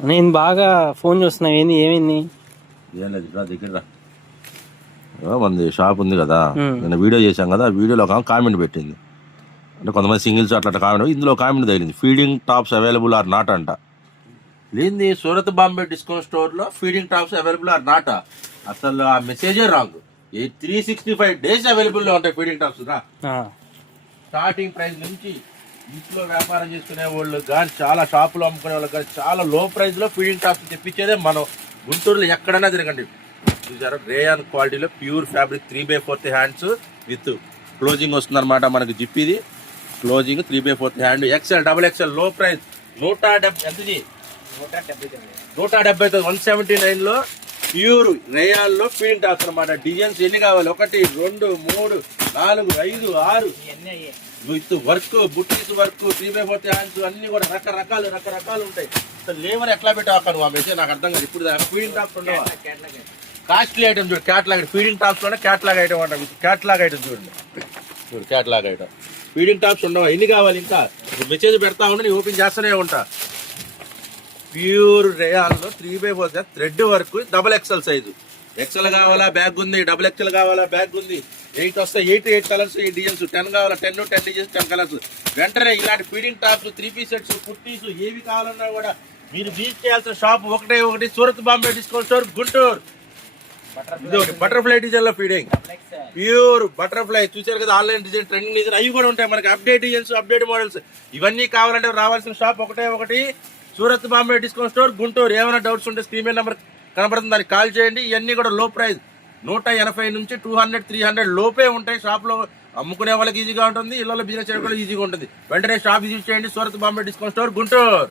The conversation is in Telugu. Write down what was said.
నేను బాగా ఫోన్ చూస్తున్నా ఏంది ఏమైంది? ఏం లేదు దగ్గర రా. ఏమో మనది షాప్ ఉంది కదా. నేను వీడియో చేశాం కదా ఆ వీడియోలో ఒక కామెంట్ పెట్టింది. అంటే కొంతమంది సింగిల్స్ అట్లా అట్లా కామెంట్ ఇందులో కామెంట్ తగిలింది. Feeding tops available are not అంట. లేనిది సూరత్ బాంబే డిస్కౌంట్ స్టోర్లో feeding tops available are not అసలు ఆ మెసేజే రాంగ్. ఈ త్రీ సిక్స్టీ ఫైవ్ డేస్ అవైలబుల్లో ఉంటాయి ఫీడింగ్ టాప్స్ రా. ఆ, స్టార్టింగ్ ప్రైస్ నుంచి ఇంట్లో వ్యాపారం చేసుకునే వాళ్ళు కానీ చాలా షాపులు అమ్ముకునే వాళ్ళు కానీ చాలా లో ప్రైస్లో ఫీడింగ్ టాప్స్ తెప్పించేదే మనం. గుంటూరులో ఎక్కడైనా తిరగండి. చూసారా? రేయాన్ క్వాలిటీలో pure fabric three by fourth hands with closing వస్తుందన్నమాట మనకి జిప్ ఇది. Closing three by fourth hand excel double ఎక్సెల్లో price నూట డెబ్బై ఎంతది? నూట డెబ్బై వన్ సెవెంటీ నైన్లో ప్యూర్ రేయాల్లో ఫీడింగ్ టాప్స్ అనమాట డిజైన్స్ ఎన్ని కావాలి? ఒకటి రెండు మూడు నాలుగు ఐదు ఆరు. With work buttis work three by fourth hands అన్ని కూడా రకరకాలు రకరకాలు ఉంటాయి. అసలు లేవర్ ఎట్లా పెట్టావు అక్కడ నువ్వు ఆ మెసేజ్ నాకు అర్థం కాదు. ఇప్పుడు ఫీడింగ్ టాప్స్ ఉండవా కాస్ట్లీ ఐటమ్ చూడు క్యాట్లాగ్ ఫీడింగ్ టాప్స్లోనే క్యాట్లాగ్ ఐటమ్ అంట. క్యాట్లాగ్ ఐటమ్ చూడండి. చూడు క్యాట్లాగ్ ఐటమ్. ఫీడింగ్ టాప్స్ ఉండవా? ఎన్ని కావాలి ఇంకా? మెసేజ్ పెడతా ఉండి నేను ఓపెన్ చేస్తూనే ఉంటా. Pure రేయాల్లో three by four thread work double XL size XL కావాలా బ్యాగ్ ఉంది డబుల్ ఎక్సెల్ కావాలా బ్యాగ్ ఉంది. ఎయిట్ వస్తాయి eight eight colours eight designs ten కావాలా ten ten designs ten colours వెంటనే ఇలాంటి feeding tops three piece sets kurtis ఏవి కావాలన్నా కూడా మీరు విజిట్ చేయాల్సిన షాప్ ఒకటే ఒకటి Surat Bombay discount store Guntur. Butterfly డిజైన్లో ఫీడింగ్ ప్యూర్ బటర్ఫ్లై చూసారు కదా ఆన్లైన్ డిజైన్ ట్రెండింగ్ డిజైన్ అవి కూడా ఉంటాయి. మనకి అప్డేట్ డిజైన్స్ అప్డేట్ మోడల్స్ ఇవన్నీ కావాలంటే రావాల్సిన షాప్ ఒకటే ఒకటి సూరత్ బాంబే డిస్కౌంట్ స్టోర్ గుంటూరు. ఏమైనా డౌట్స్ ఉంటే స్క్రీన్ మీద నెంబర్ కనబడుతుంది దాన్ని కాల్ చేయండి. ఇవన్నీ కూడా లో ప్రైస్ నూట ఎనభై నుంచి టూ హండ్రెడ్ త్రీ హండ్రెడ్ లోపే ఉంటాయి. షాప్లో అమ్ముకునే వాళ్ళకి ఈజీగా ఉంటుంది. ఇళ్ళలో బిజినెస్ చేయడం కూడా ఈజీగా ఉంటుంది. వెంటనే షాప్ విజిట్ చేయండి. Surat Bombay discount store Guntur.